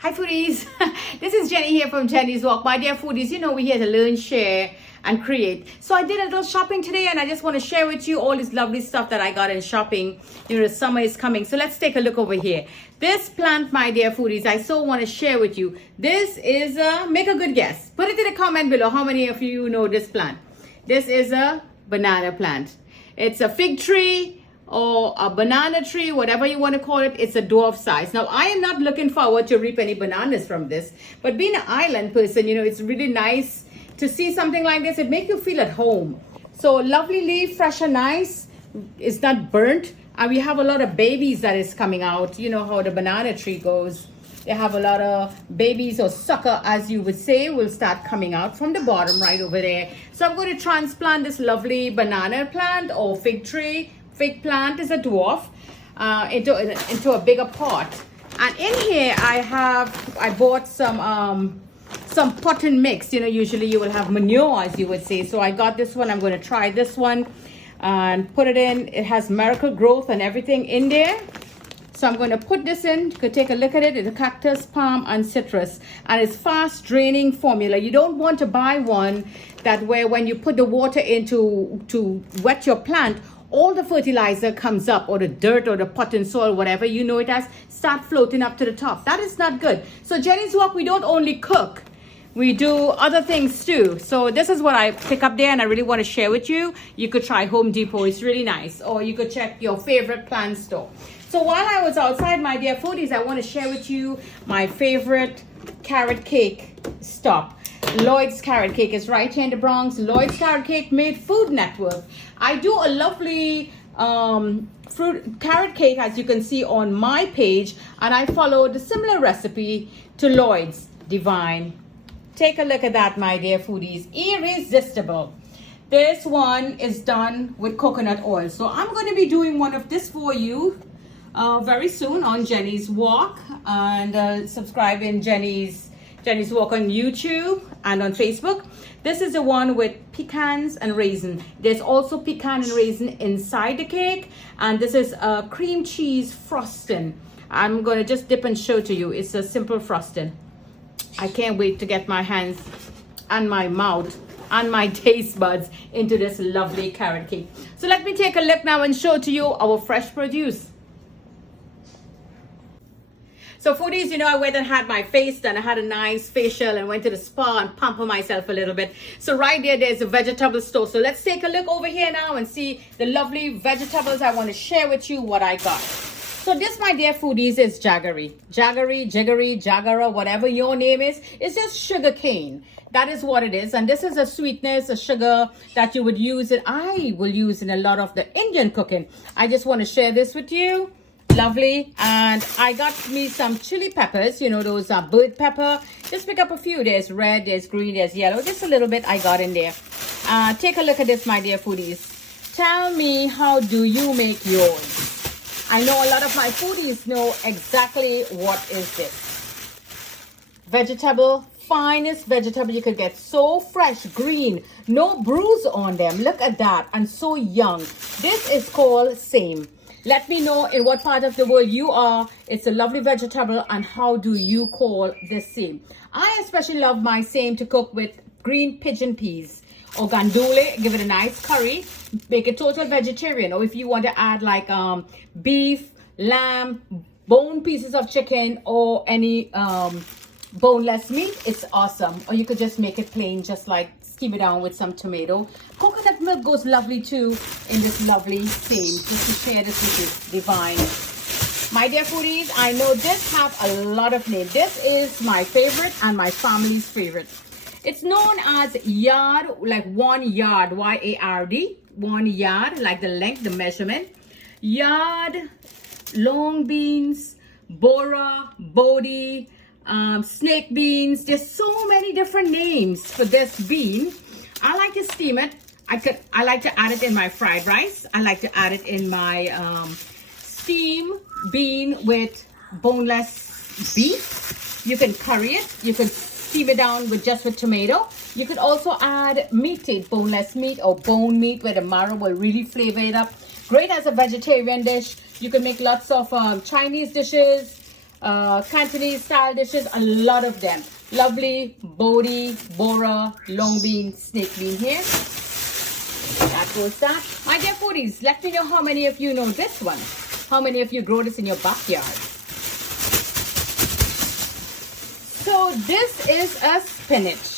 Hi foodies, this is Jenny here from Jenny's Walk. My dear foodies, you know we're here to learn, share and create. So I did a little shopping today and I just want to share with you all this lovely stuff that I got in shopping. You know, the summer is coming. So let's take a look over here. This plant, my dear foodies, I so want to share with you. This is make a good guess. Put it in the comment below how many of you know this plant. This is a banana plant. It's a fig tree or a banana tree, whatever you want to call it. It's a dwarf size. Now, I am not looking forward to reap any bananas from this, but being an island person, you know, it's really nice to see something like this. It makes you feel at home. So lovely leaf, fresh and nice. It's not burnt. And we have a lot of babies that is coming out. You know how the banana tree goes. They have a lot of babies or sucker, as you would say, will start coming out from the bottom right over there. So I'm going to transplant this lovely banana plant or fig tree. Fig plant is a dwarf into a bigger pot. And in here I bought some potting mix. You know, usually you will have manure, as you would say. So I got this one. I'm going to try this one and put it in. It has miracle growth and everything in there. So I'm going to put this in. You could take a look at it. It's a cactus, palm, and citrus. And it's fast draining formula. You don't want to buy one that where when you put the water in to wet your plant, all the fertilizer comes up, or the dirt or the potting soil, whatever you know it as, start floating up to the top. That is not good. So Jenny's Walk, we don't only cook. We do other things too. So this is what I pick up there and I really want to share with you. You could try Home Depot. It's really nice. Or you could check your favorite plant store. So while I was outside, my dear foodies, I want to share with you my favorite carrot cake stop. Lloyd's Carrot Cake is right here in the Bronx. Lloyd's Carrot Cake made Food Network. I do a lovely carrot cake, as you can see on my page, and I followed a similar recipe to Lloyd's. Divine. Take a look at that, my dear foodies. Irresistible. This one is done with coconut oil. So I'm going to be doing one of this for you very soon on Jenny's Walk, and subscribe in Jenny's Walk on YouTube and on Facebook. This is the one with pecans and raisin. There's also pecan and raisin inside the cake, and this is a cream cheese frosting. I'm going to just dip and show to you. It's a simple frosting. I can't wait to get my hands and my mouth and my taste buds into this lovely carrot cake. So let me take a look now and show to you our fresh produce. So foodies, you know, I went and had my face done. I had a nice facial and went to the spa and pamper myself a little bit. So right there's a vegetable store. So let's take a look over here now and see the lovely vegetables. I want to share with you what I got. So this, my dear foodies, is jaggery. Jaggery, jiggery, jaggara, whatever your name is. It's just sugar cane. That is what it is. And this is a sweetness, a sugar that you would use. And I will use in a lot of the Indian cooking. I just want to share this with you. Lovely. And I got me some chili peppers, you know, those are bird pepper. Just pick up a few. There's red, there's green, there's yellow. Just a little bit I got in there. Take a look at this, my dear foodies. Tell me, how do you make yours? I know a lot of my foodies know exactly what is this. Vegetable, finest vegetable you could get. So fresh, green, no bruise on them. Look at that. And so young. This is called same. Let me know in what part of the world you are. It's a lovely vegetable, and how do you call this same? I especially love my same to cook with green pigeon peas or gandule. Give it a nice curry. Make it total vegetarian. Or if you want to add like beef, lamb, bone pieces of chicken, or any boneless meat, it's awesome. Or you could just make it plain, just like steam it down with some tomato. Coconut milk goes lovely too in this lovely same. Just to share this with you. Divine. My dear foodies, I know this have a lot of names. This is my favorite and my family's favorite. It's known as yard, like 1 yard, Y-A-R-D. 1 yard, like the length, the measurement. Yard, long beans, bora, bodhi, snake beans. There's so many different names for this bean. I like to steam it. I like to add it in my fried rice. I like to add it in my steam bean with boneless beef. You can curry it. You can steam it down with tomato. You could also add meat, boneless meat or bone meat, where the marrow will really flavor it up. Great as a vegetarian dish. You can make lots of Chinese dishes. Cantonese style dishes, a lot of them. Lovely bodi, bora, long bean, snake bean here. That goes that. My dear foodies, let me know how many of you know this one. How many of you grow this in your backyard? So this is a spinach.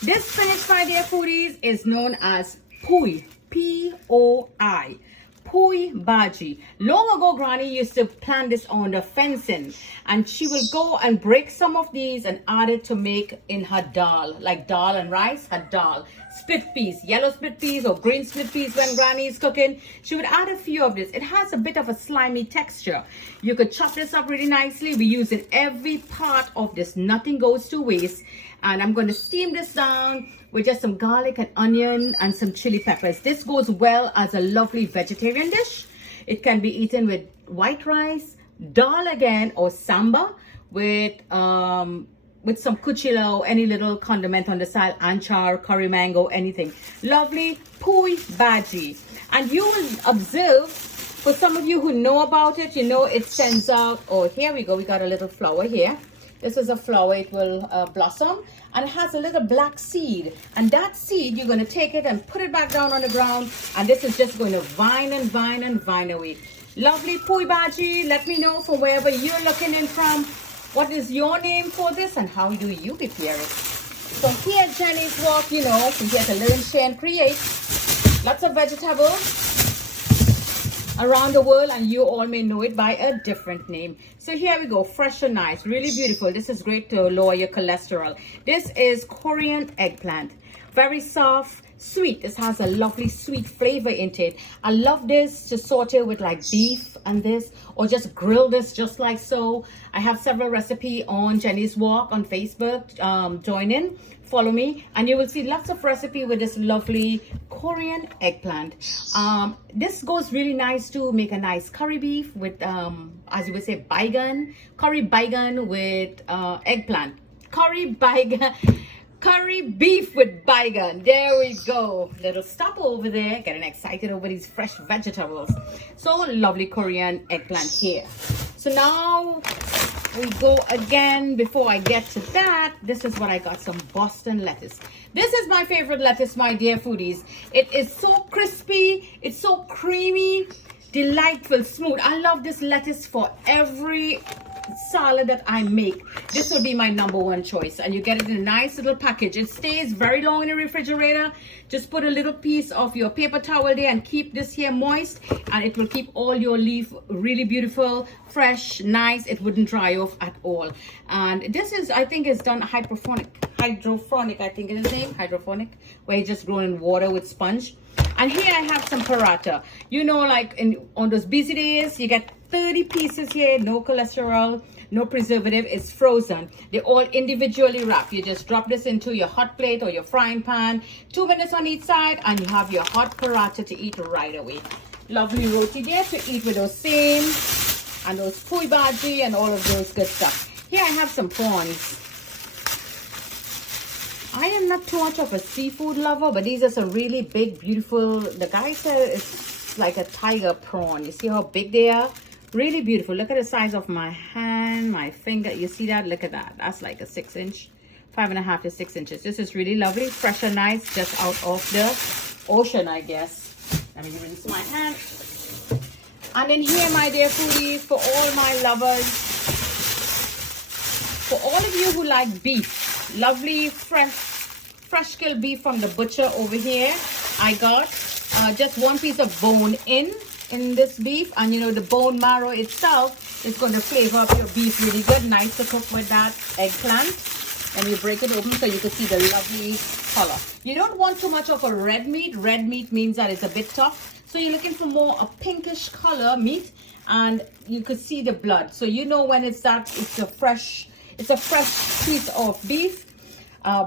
This spinach, my dear foodies, is known as poi, P-O-I. Poi bhaji. Long ago, Granny used to plant this on the fencing, and she will go and break some of these and add it to make in her dal, like dal and rice, her dal. Split peas, yellow split peas or green split peas when Granny is cooking. She would add a few of this. It has a bit of a slimy texture. You could chop this up really nicely. We use in every part of this. Nothing goes to waste. And I'm going to steam this down with just some garlic and onion and some chili peppers. This goes well as a lovely vegetarian dish. It can be eaten with white rice, dal again, or samba with some kuchila or any little condiment on the side, anchar, curry mango, anything. Lovely poi bhaji. And you will observe, for some of you who know about it, you know it sends out, oh, here we go. We got a little flower here. This is a flower, it will blossom, and it has a little black seed. And that seed, you're going to take it and put it back down on the ground, and this is just going to vine and vine and vine away. Lovely poi bhaji. Let me know from wherever you're looking in from, what is your name for this and how do you prepare it? So here at Jenny's Walk, you know, we're here to learn, share, and create. Lots of vegetables around the world, and you all may know it by a different name. So here we go, fresh and nice, really beautiful. This is great to lower your cholesterol. This is Korean eggplant, very soft, sweet. This has a lovely sweet flavor in it. I love this to saute with like beef and this, or just grill this just like so. I have several recipes on Jenny's Walk on Facebook. Join in, follow me, and you will see lots of recipe with this lovely Korean eggplant. This goes really nice to make a nice curry beef with, as you would say, baigan, curry baigan with eggplant, curry beef with baigan. There we go. Little stop over there, getting excited over these fresh vegetables. So lovely Korean eggplant here. So now we go again. Before I get to that, this is what I got, some Boston lettuce. This is my favorite lettuce, my dear foodies. It is so crispy, it's so creamy, delightful, smooth. I love this lettuce for every salad that I make. This will be my #1 choice, and you get it in a nice little package. It stays very long in the refrigerator. Just put a little piece of your paper towel there and keep this here moist, and it will keep all your leaf really beautiful, fresh, nice. It wouldn't dry off at all. And this is, I think, is done hydroponic, I think it is named hydroponic, where it's just grown in water with sponge. And here I have some paratha. You know, like on those busy days, you get 30 pieces here, no cholesterol, no preservative. It's frozen. They're all individually wrapped. You just drop this into your hot plate or your frying pan, 2 minutes on each side, and you have your hot paratha to eat right away. Lovely roti there to eat with those same, and those poi bhaji and all of those good stuff. Here I have some prawns. I am not too much of a seafood lover, but these are some really big, beautiful, the guy said it's like a tiger prawn. You see how big they are? Really beautiful. Look at the size of my hand, my finger. You see that? Look at that. That's like a 6-inch, 5.5 to 6 inches. This is really lovely, fresh and nice, just out of the ocean, I guess. Let me rinse my hand. And then here, my dear foodies, for all my lovers, for all of you who like beef, lovely fresh killed beef from the butcher over here. I got just 1 piece of bone in this beef, and you know the bone marrow itself is going to flavor up your beef really good. Nice to cook with that eggplant, and you break it open so you can see the lovely color. You don't want too much of a red meat. Red meat means that it's a bit tough, so you're looking for more a pinkish color meat, and you could see the blood, so you know when it's that it's a fresh piece of beef,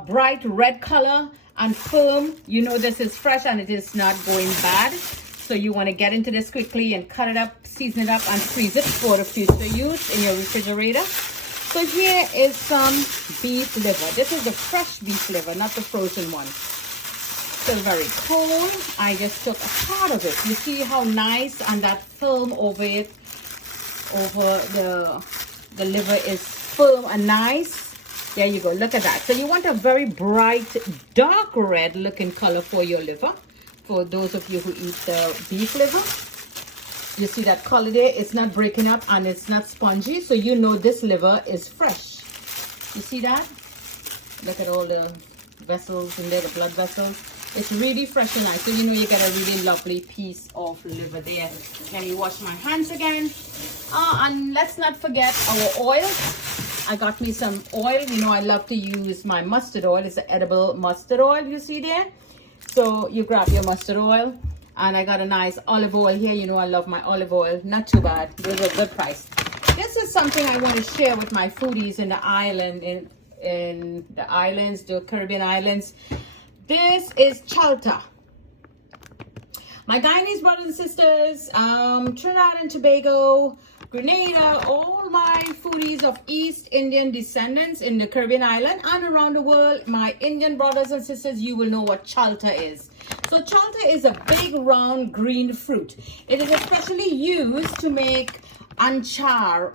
bright red color and firm. You know this is fresh and it is not going bad. So you want to get into this quickly and cut it up, season it up, and freeze it for the future use in your refrigerator. So here is some beef liver. This is the fresh beef liver, not the frozen one. Still very cold. I just took a part of it. You see how nice and that film over it, over The liver is firm and nice. There you go. Look at that. So you want a very bright, dark red looking color for your liver. For those of you who eat the beef liver. You see that color there? It's not breaking up and it's not spongy. So you know this liver is fresh. You see that? Look at all the vessels in there, the blood vessels. It's really fresh and nice. So you know you get a really lovely piece of liver there. Let me wash my hands again. And let's not forget our oil. I got me some oil. You know I love to use my mustard oil. It's an edible mustard oil, you see there? So you grab your mustard oil. And I got a nice olive oil here. You know I love my olive oil. Not too bad. Those are a good price. This is something I want to share with my foodies in the island, in the islands, the Caribbean islands. This is chalta. My Guyanese brothers and sisters, Trinidad and Tobago, Grenada, all my foodies of East Indian descendants in the Caribbean island and around the world, my Indian brothers and sisters, you will know what chalta is. So chalta is a big round green fruit. It is especially used to make amchar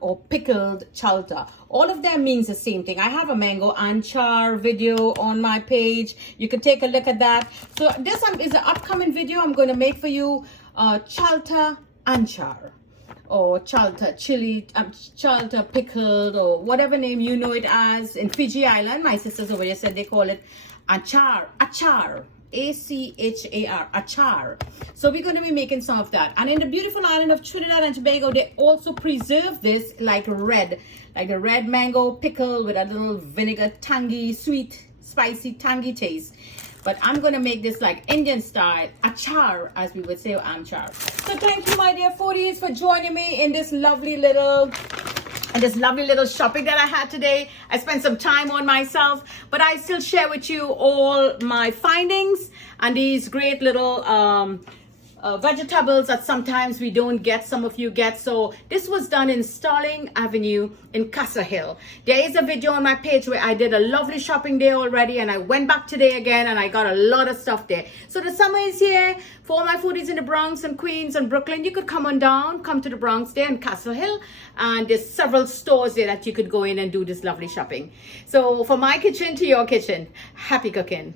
or pickled chalta. All of them means the same thing. I have a mango anchar video on my page. You can take a look at that. So this is an upcoming video I'm going to make for you. Chalta anchar or chalta chili, chalta pickled, or whatever name you know it as. In Fiji Island, my sisters over here said they call it achar. A-C-H-A-R, achar. So we're going to be making some of that. And in the beautiful island of Trinidad and Tobago, they also preserve this like the red mango pickle with a little vinegar, tangy, sweet, spicy, tangy taste. But I'm going to make this like Indian style, achar, as we would say, or amchar. So thank you, my dear foodies, for joining me in this lovely little shopping that I had today. I spent some time on myself, but I still share with you all my findings and these great little vegetables that sometimes we don't get, some of you get. So this was done in Starling Avenue in Castle Hill. There is a video on my page where I did a lovely shopping day already, and I went back today again and I got a lot of stuff there. So the summer is here. For all my foodies in the Bronx and Queens and Brooklyn, you could come on down, come to the Bronx there in Castle Hill, and there's several stores there that you could go in and do this lovely shopping. So from my kitchen to your kitchen, happy cooking.